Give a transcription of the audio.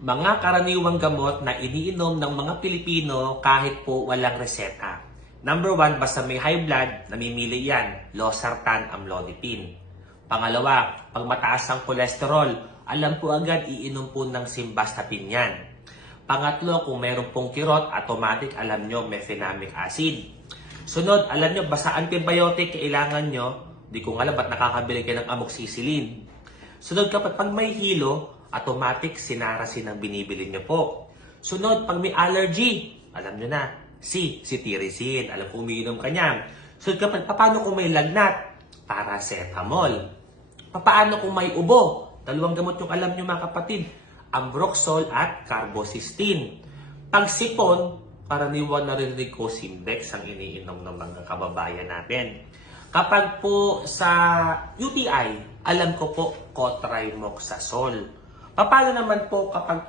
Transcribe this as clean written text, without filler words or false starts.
Mga karaniwang gamot na iniinom ng mga Pilipino kahit po walang reseta. Number 1, basta may high blood, namimili yan, losartan, amlodipine. Pangalawa, pag mataas ang kolesterol, alam po agad iinom po ng simvastatin yan. Pangatlo, kung meron pong kirot, automatic alam nyo mefenamic acid. Sunod, alam nyo, basta antibiotic kailangan nyo, di ko alam ba't nakakabili kayo ng amoxicillin. Sunod, kapag may hilo, automatic sinarasin ang binibili nyo po. Sunod, pag may allergy, alam nyo na, cetirizine, alam kung umiinom ka niyan. Sunod, paano kung may lagnat? Paracetamol. Paano kung may ubo? Dalawang gamot yung alam nyo mga kapatid, ambroxol at carbocysteine. Pag sipon, karaniwan narinig ko Simbex ang iniinom ng mga kababayan natin. Kapag po sa UTI, alam ko po Cotrimoxazole. Paano naman po kapag